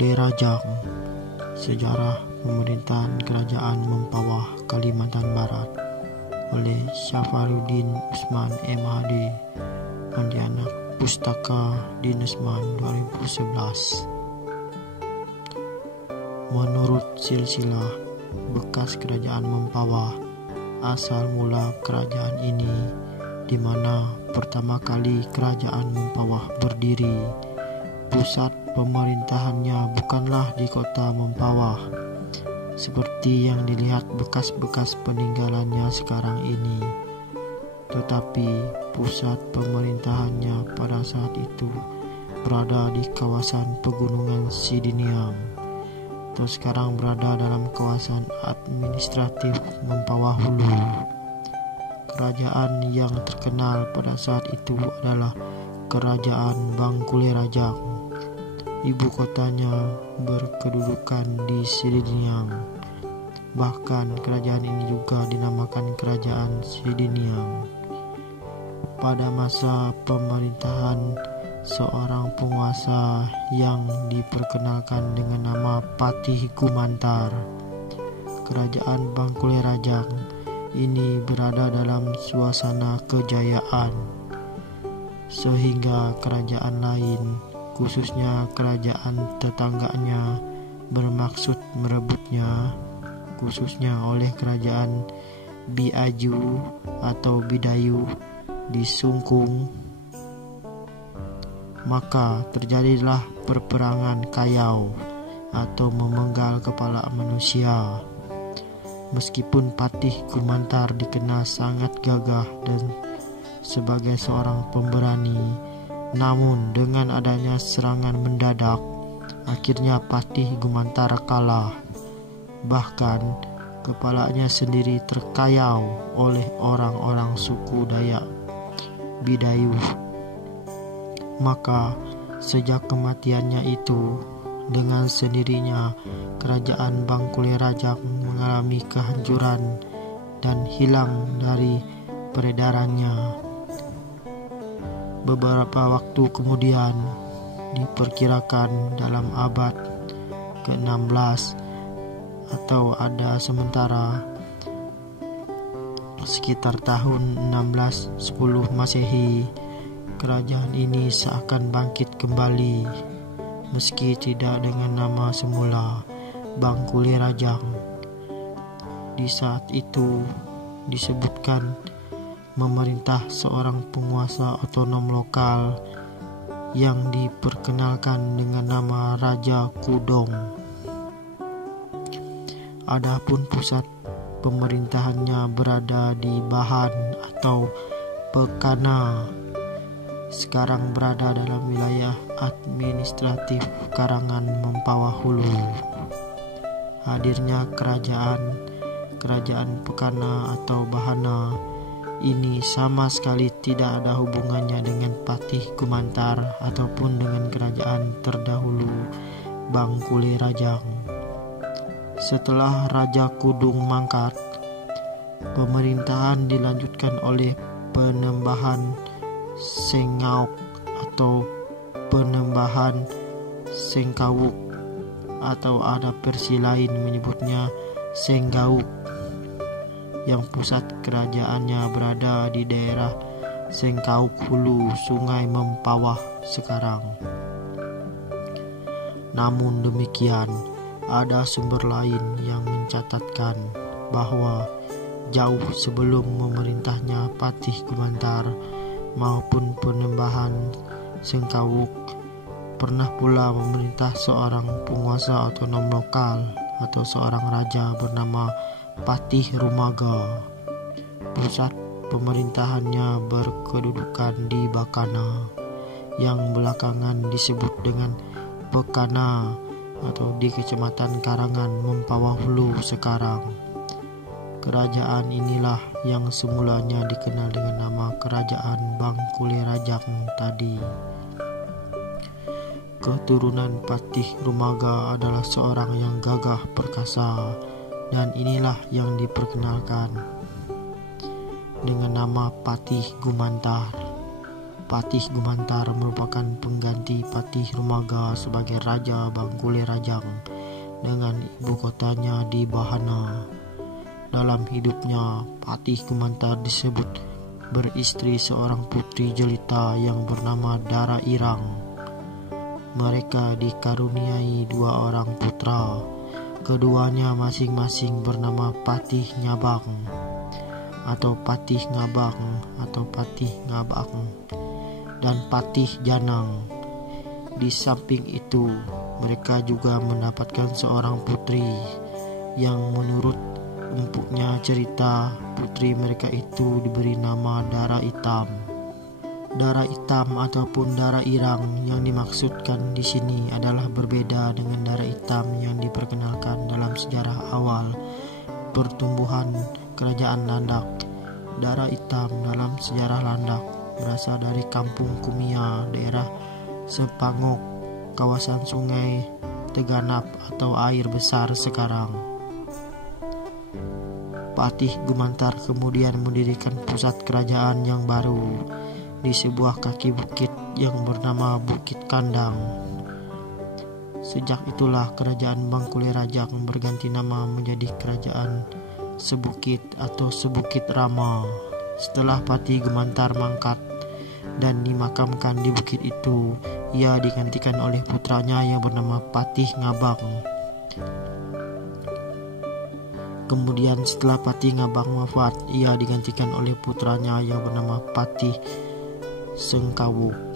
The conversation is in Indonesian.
Bangkule Rajang. Sejarah pemerintahan Kerajaan Mempawah Kalimantan Barat oleh Syafaruddin Usman MHD, Pontianak, Pustaka Dinusman 2011. Menurut silsilah bekas Kerajaan Mempawah, asal mula kerajaan ini, di mana pertama kali Kerajaan Mempawah berdiri, pusat pemerintahannya bukanlah di kota Mempawah, seperti yang dilihat bekas-bekas peninggalannya sekarang ini, tetapi pusat pemerintahannya pada saat itu berada di kawasan pegunungan Sidiniam, atau sekarang berada dalam kawasan administratif Mempawah Hulu. Kerajaan yang terkenal pada saat itu adalah Kerajaan Bangkule Rajang. Ibu kotanya berkedudukan di Sidiniam. Bahkan kerajaan ini juga dinamakan Kerajaan Sidiniam. Pada masa pemerintahan seorang penguasa yang diperkenalkan dengan nama Patih Gumantar, Kerajaan Bangkule Rajang ini berada dalam suasana kejayaan, sehingga kerajaan lain, khususnya kerajaan tetangganya, bermaksud merebutnya, khususnya oleh kerajaan Biaju atau Bidayu di Sungkung. Maka terjadilah perperangan Kayau atau memenggal kepala manusia. Meskipun Patih Gumantar dikenal sangat gagah dan sebagai seorang pemberani, namun dengan adanya serangan mendadak, akhirnya Patih Gumantar kalah. Bahkan kepalanya sendiri terkayau oleh orang-orang suku Dayak Bidayu. Maka sejak kematiannya itu, dengan sendirinya Kerajaan Bangkule Rajang mengalami kehancuran dan hilang dari peredarannya. Beberapa waktu kemudian, diperkirakan dalam abad ke-16 atau ada sementara sekitar tahun 1610 Masehi, kerajaan ini seakan bangkit kembali, meski tidak dengan nama semula, Bangkule Rajang. Di saat itu disebutkan memerintah seorang penguasa otonom lokal yang diperkenalkan dengan nama Raja Kudong. Adapun pusat pemerintahannya berada di Bahan atau Pekana, sekarang berada dalam wilayah administratif Karangan Mempawah Hulu. Hadirnya kerajaan Pekana atau Bahana ini sama sekali tidak ada hubungannya dengan Patih Gumantar ataupun dengan kerajaan terdahulu Bangkule Rajang. Setelah Raja Kudung mangkat, pemerintahan dilanjutkan oleh Penembahan Sengauk atau Penembahan Sengkawuk, atau ada versi lain menyebutnya Senggauk, yang pusat kerajaannya berada di daerah Sengkauk Hulu Sungai Mempawah sekarang. Namun demikian, ada sumber lain yang mencatatkan bahwa jauh sebelum memerintahnya Patih Gumantar maupun Penembahan Sengkawuk, pernah pula memerintah seorang penguasa otonom lokal atau seorang raja bernama Patih Rumaga. Pusat pemerintahannya berkedudukan di Bakana, yang belakangan disebut dengan Pekana atau di Kecamatan Karangan Mempawah Hulu sekarang. Kerajaan inilah yang semulanya dikenal dengan nama Kerajaan Bangkule Rajang tadi. Keturunan Patih Rumaga adalah seorang yang gagah perkasa, dan inilah yang diperkenalkan dengan nama Patih Gumantar. Patih Gumantar merupakan pengganti Patih Rumaga sebagai Raja Bangkule Rajang dengan ibu kotanya di Bahana. Dalam hidupnya, Patih Gumantar disebut beristri seorang putri jelita yang bernama Dara Irang. Mereka dikaruniai 2 orang putra. Keduanya masing-masing bernama Patih Nyabang atau Patih Ngabang atau Patih Ngabang dan Patih Janang. Di samping itu, mereka juga mendapatkan seorang putri yang menurut empuknya cerita, putri mereka itu diberi nama Dara Hitam. Dara Hitam ataupun Dara Irang yang dimaksudkan di sini adalah berbeda dengan Dara Hitam yang diperkenalkan dalam sejarah awal pertumbuhan Kerajaan Landak. Dara Hitam dalam sejarah Landak berasal dari Kampung Kumia, daerah Sepangok, kawasan Sungai Teganap atau air besar sekarang. Patih Gumantar kemudian mendirikan pusat kerajaan yang baru di sebuah kaki bukit yang bernama Bukit Kandang. Sejak itulah kerajaan Bangkule Rajang berganti nama menjadi Kerajaan Sebukit atau Sebukit Rama. Setelah Patih Gumantar mangkat dan dimakamkan di bukit itu, ia digantikan oleh putranya yang bernama Patih Ngabang. Kemudian setelah Patih Ngabang wafat, ia digantikan oleh putranya yang bernama Patih Sengkawuk.